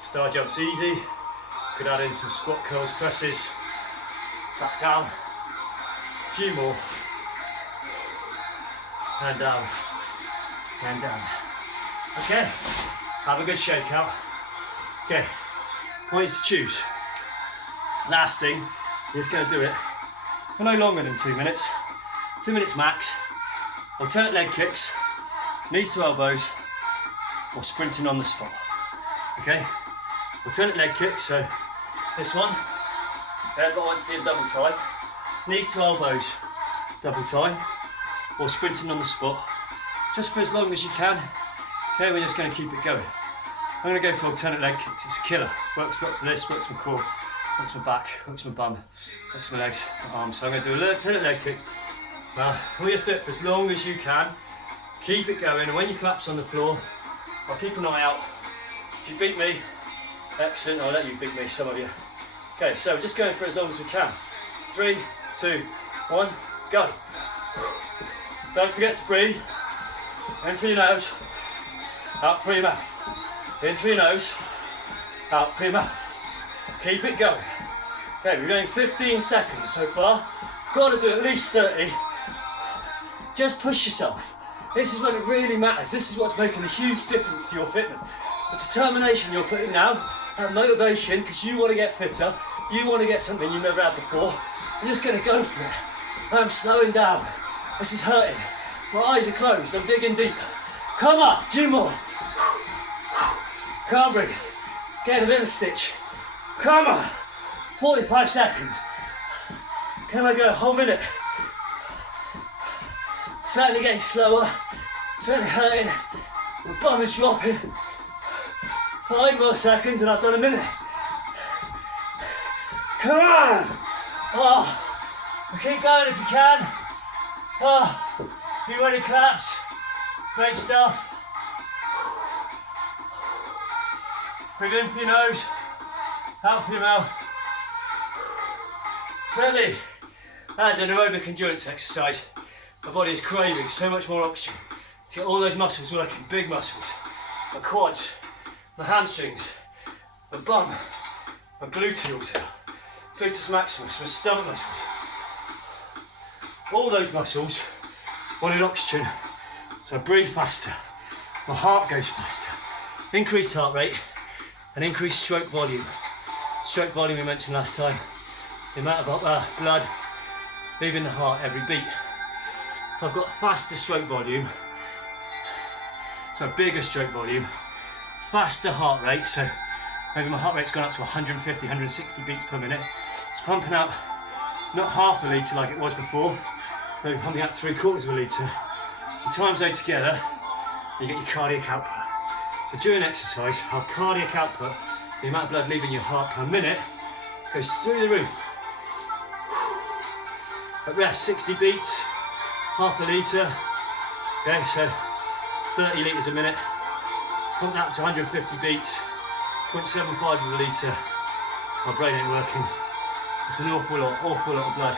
star jumps easy. Could add in some squat, curls, presses, back down, a few more, and down, and down. Okay, have a good shake out. Okay, points to choose. Last thing, you're just going to do it for no longer than 2 minutes, 2 minutes max. Alternate leg kicks, knees to elbows, or sprinting on the spot. Okay, alternate leg kicks, so this one, but I want to see a double time, knees to elbows, double time, or sprinting on the spot, just for as long as you can. Okay, we're just going to keep it going. I'm going to go for alternate leg kicks, it's a killer. Works lots of this, works my core, works my back, works my bum, works my legs, my arms. So I'm going to do a alternate leg kick. Now, we just do it for as long as you can. Keep it going, and when you collapse on the floor, I'll keep an eye out. If you beat me, excellent, I'll let you beat me, some of you. Okay, so we're just going for as long as we can. 3, 2, 1, go. Don't forget to breathe. In through your nose, out through your mouth. In through your nose, out through your mouth. Keep it going. Okay, we're going 15 seconds so far. Got to do at least 30. Just push yourself. This is when it really matters. This is what's making a huge difference to your fitness. The determination you're putting now, that motivation, because you want to get fitter, you want to get something you've never had before. You're just going to go for it. I'm slowing down. This is hurting. My eyes are closed. I'm digging deep. Come on, a few more. Can't breathe. Getting a bit of a stitch. Come on. 45 seconds. Can I go a whole minute? Certainly getting slower. Certainly hurting. My bum is dropping. 5 more seconds and I've done a minute. Come on! Oh, keep going if you can. Oh, be ready, claps. Great stuff. Breathe in through your nose, out through your mouth. Certainly, that is an aerobic endurance exercise. My body is craving so much more oxygen to get all those muscles working, big muscles. My quads, my hamstrings, my bum, my gluteals, gluteus maximus, my stomach muscles. All those muscles wanted oxygen, so I breathe faster, my heart goes faster. Increased heart rate and increased stroke volume. Stroke volume we mentioned last time, the amount of blood leaving the heart every beat. If I've got faster stroke volume, so bigger stroke volume, faster heart rate, so maybe my heart rate's gone up to 150, 160 beats per minute. It's pumping out not half a litre like it was before, maybe pumping out 3/4 of a litre. You times those together, you get your cardiac output. So during exercise, our cardiac output, the amount of blood leaving your heart per minute, goes through the roof. At rest, 60 beats, half a litre. Okay, so 30 litres a minute. Pump that up to 150 beats, 0.75 of a litre. My brain ain't working. It's an awful lot of blood.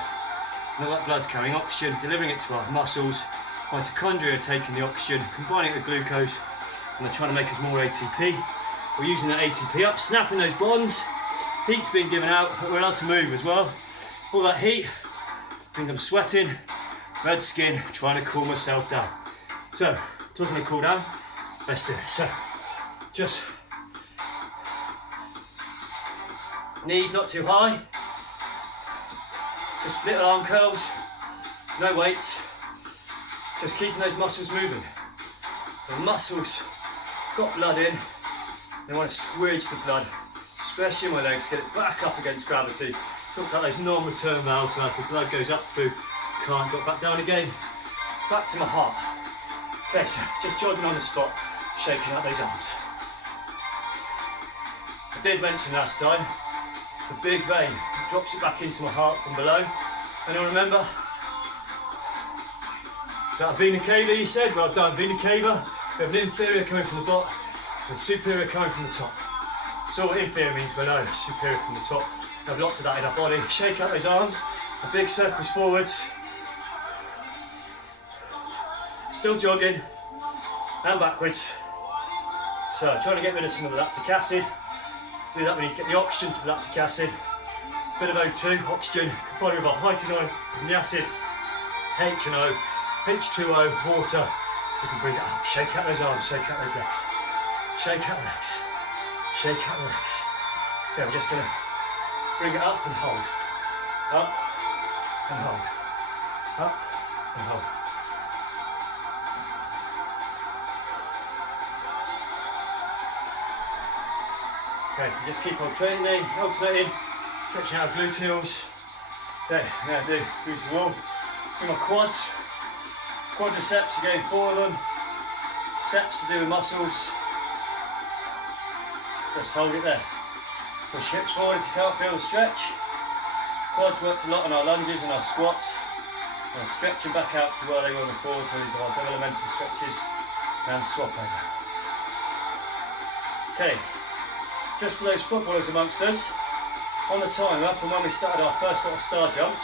And all that blood's carrying oxygen, delivering it to our muscles. Mitochondria are taking the oxygen, combining it with glucose, and they're trying to make us more ATP. We're using that ATP up, snapping those bonds. Heat's being given out, but we're allowed to move as well. All that heat means I'm sweating, red skin, trying to cool myself down. So, talking to cool down, let's do it. So, just knees not too high, just little arm curls, no weights, just keeping those muscles moving. The muscles got blood in, they want to squidge the blood, especially in my legs, get it back up against gravity. Talk about those non-return valves, so as the blood goes up through, can't go back down again, back to my heart. Okay, so just jogging on the spot, shaking out those arms. I did mention last time, the big vein drops it back into my heart from below. Anyone remember? Is that a vena cava you said? Well done, vena cava. We have an inferior coming from the bottom and superior coming from the top. So what inferior means below, superior from the top. We have lots of that in our body. Shake out those arms, the big circles forwards. Still jogging, and backwards. So trying to get rid of some of the lactic acid. To do that we need to get the oxygen to the lactic acid. Bit of O2, oxygen, combined with our hydrogen ions and the acid, HNO, H2O, water. We can bring it up. Shake out those arms, shake out those legs. Shake out the legs. Shake out the legs. Okay, we're just going to bring it up and hold. Up and hold. Up and hold. Okay, so just keep alternating, stretching out gluteals. Okay, now do glutes the wall. Do my quads. Quadriceps again, 4 of them. Ceps to do with muscles. Just hold it there. Push hips forward if you can't feel the stretch. Quads worked a lot on our lunges and our squats. And stretching back out to where they were before, so these are our developmental stretches. And swap over. Okay. Just for those footballers amongst us, on the timer from when we started our first sort of star jumps,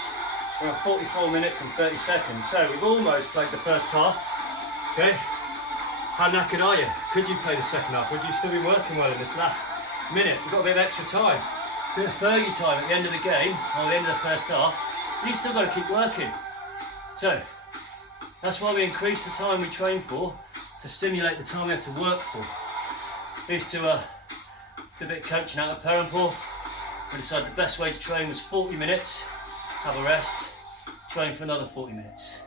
we're at 44 minutes and 30 seconds. So we've almost played the first half. Okay, how knackered are you? Could you play the second half? Would you still be working well in this last minute? We've got a bit of extra time. A bit of Fergie time at the end of the game, or the end of the first half. You've still got to keep working. So that's why we increase the time we train for, to stimulate the time we have to work for. Used to did a bit of coaching out of Perranport. We decided the best way to train was 40 minutes, have a rest, train for another 40 minutes.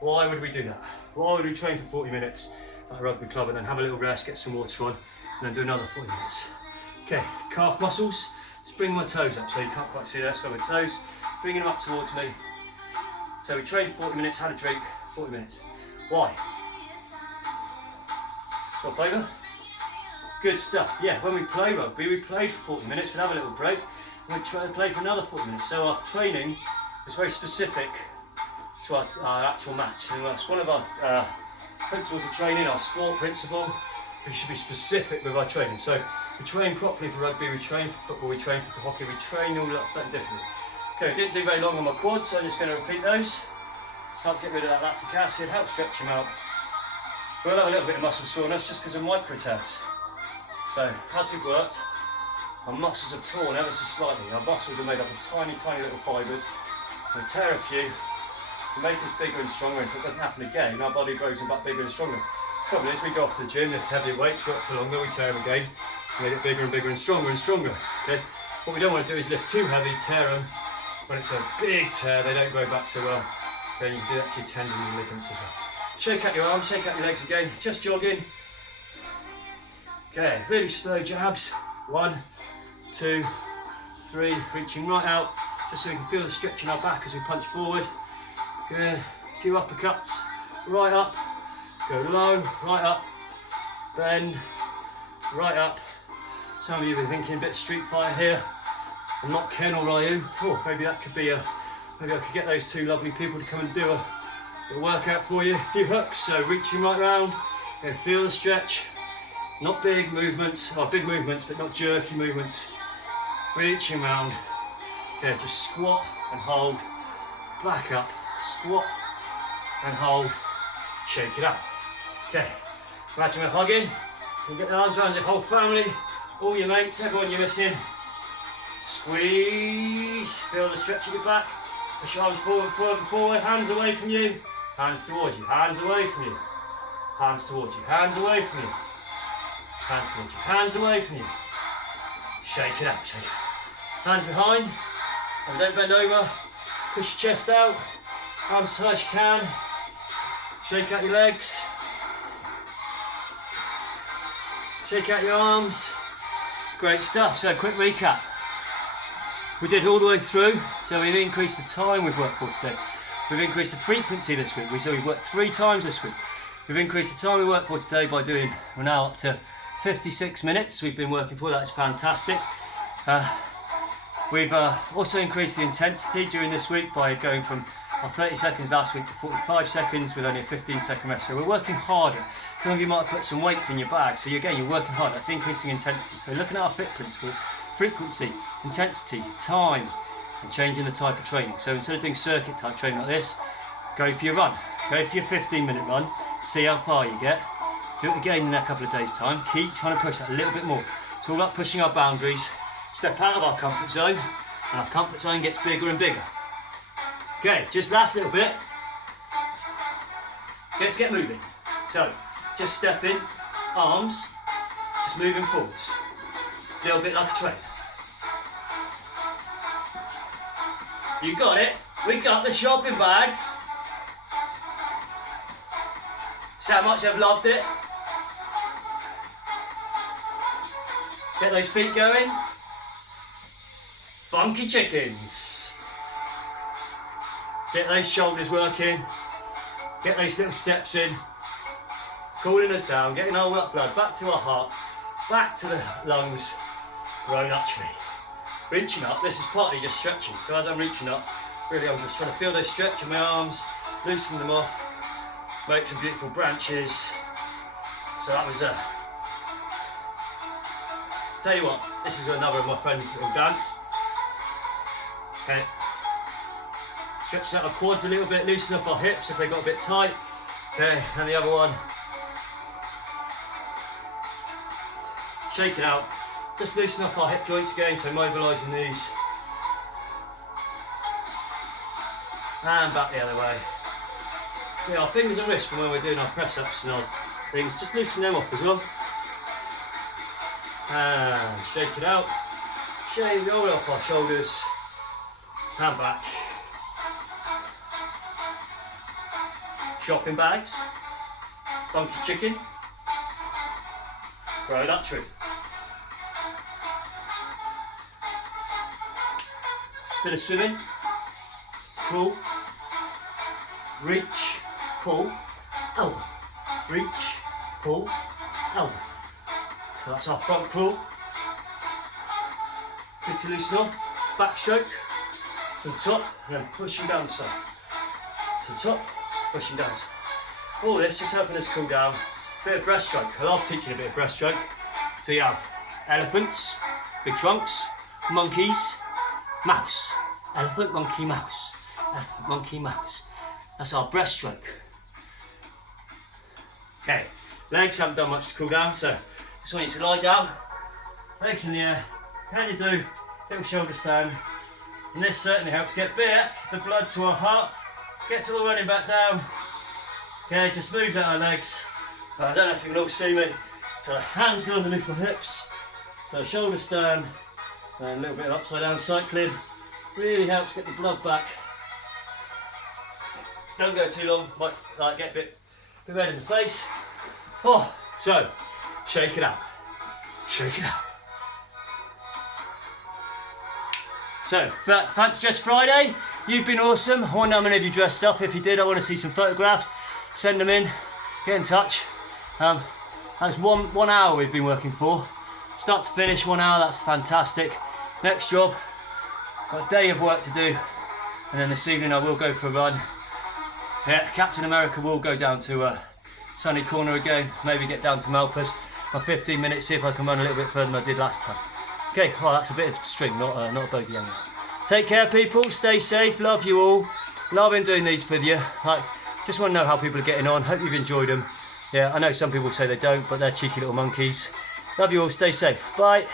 Why would we do that? Why would we train for 40 minutes at a rugby club and then have a little rest, get some water on, and then do another 40 minutes? Okay, calf muscles. Just bring my toes up so you can't quite see that, so my toes, bringing them up towards me. So we trained 40 minutes, had a drink, 40 minutes. Why? Swap over. Good stuff. Yeah, when we play rugby, we played for 40 minutes, we'd have a little break, and we'd try to play for another 40 minutes. So our training is very specific to our actual match. And that's one of our principles of training, our sport principle. We should be specific with our training. So we train properly for rugby, we train for football, we train for hockey, we train all that slightly differently. Okay, didn't do very long on my quads, so I'm just going to repeat those. Help get rid of that lactic acid, help stretch them out. We'll have a little bit of muscle soreness just because of micro tears. So, as we've worked, our muscles have torn ever so slightly. Our muscles are made up of tiny, tiny little fibres. So tear a few to make us bigger and stronger, and so it doesn't happen again. Our body grows them back bigger and stronger. The trouble is, we go off to the gym, lift heavier weights, work for longer, we tear them again, make it bigger and bigger and stronger and stronger. Okay? What we don't want to do is lift too heavy, tear them. When it's a big tear, they don't grow back so well. Then you can do that to your tendons and ligaments as well. Shake out your arms, shake out your legs again, just jogging. Okay, really slow jabs. 1, 2, 3, reaching right out, just so we can feel the stretch in our back as we punch forward. Good, a few uppercuts, right up, go low, right up, bend, right up. Some of you are thinking a bit Street Fighter here. I'm not Ken or Ryu. Oh, maybe that could be maybe I could get those two lovely people to come and do a workout for you. A few hooks, so reaching right round, and feel the stretch. Not big movements, or big movements, but not jerky movements. Reaching round. Okay, just squat and hold. Back up, squat and hold. Shake it out. Okay, imagine we're hugging. You get the arms around your whole family, all your mates, everyone you're missing. Squeeze. Feel the stretch of your back. Push your arms forward, forward, forward. Hands away from you. Hands towards you. Hands away from you. Hands towards you. Hands away from you. Hands towards you, hands away from you. Shake it out, shake it out. Hands behind, and don't bend over. Push your chest out, arms as high as you can. Shake out your legs. Shake out your arms. Great stuff, so quick recap. We did all the way through, so we've increased the time we've worked for today. We've increased the frequency this week, so we've worked 3 times this week. We've increased the time we work for today by we're now up to 56 minutes we've been working for. That's fantastic. We've also increased the intensity during this week by going from 30 seconds last week to 45 seconds with only a 15-second rest. So we're working harder. Some of you might have put some weights in your bag, so again, you're working hard. That's increasing intensity. So looking at our FITT principle, frequency, intensity, time, and changing the type of training. So instead of doing circuit type training like this, go for your run. Go for your 15-minute run. See how far you get. Do it again in a couple of days' time. Keep trying to push that a little bit more. It's all about pushing our boundaries. Step out of our comfort zone, and our comfort zone gets bigger and bigger. Okay, just last little bit. Let's get moving. So, just step in, arms, just moving forwards. A little bit like a train. You got it. We got the shopping bags. See how much I've loved it. Get those feet going. Funky chickens. Get those shoulders working. Get those little steps in. Cooling us down, getting all that blood back to our heart, back to the lungs. Grown up tree. Reaching up, this is partly just stretching. So as I'm reaching up, really I'm just trying to feel those stretch in my arms, loosen them off, make some beautiful branches. So that was tell you what, this is another of my friends' little dance. Okay. Stretch out our quads a little bit, loosen up our hips if they got a bit tight. Okay, and the other one. Shake it out. Just loosen up our hip joints again, so mobilising these. And back the other way. Yeah, our fingers and wrists from when we're doing our press-ups and our things, just loosen them off as well. And shake it out. Shake it all off our shoulders. And back. Shopping bags. Funky chicken. Grow that tree. Bit of swimming. Pull. Reach. Pull. Elbow. Reach. Pull. Elbow. So that's our front pull. Good to loosen off. Back stroke. To the top. And then pushing down the side. To the top. Pushing down the side. All this just helping us cool down. Bit of breaststroke. I love teaching a bit of breaststroke. So you have elephants, big trunks, monkeys, mouse. Elephant, monkey, mouse. Elephant, monkey, mouse. That's our breaststroke. Okay, legs haven't done much to cool down, so just want you to lie down, legs in the air. Can you do little shoulder stand? And this certainly helps get the blood to our heart, gets it all running back down. Okay, just move down our legs. I don't know if you can all see me. So hands go underneath my hips. So shoulder stand and a little bit of upside down cycling. Really helps get the blood back. Don't go too long, might get a bit red in the face. Oh, so shake it out. Shake it out. So, that's just Friday. You've been awesome. I wonder how many of you dressed up. If you did, I want to see some photographs. Send them in. Get in touch. That's one hour we've been working for. Start to finish, 1 hour. That's fantastic. Next job. Got a day of work to do. And then this evening I will go for a run. Yeah, Captain America will go down to Sunny Corner again. Maybe get down to Malpas. My 15 minutes, see if I can run a little bit further than I did last time. Okay, well that's a bit of string, not a bogey angle. Take care people, stay safe, love you all. Loving doing these with you. Like, just want to know how people are getting on. Hope you've enjoyed them. Yeah, I know some people say they don't, but they're cheeky little monkeys. Love you all, stay safe. Bye.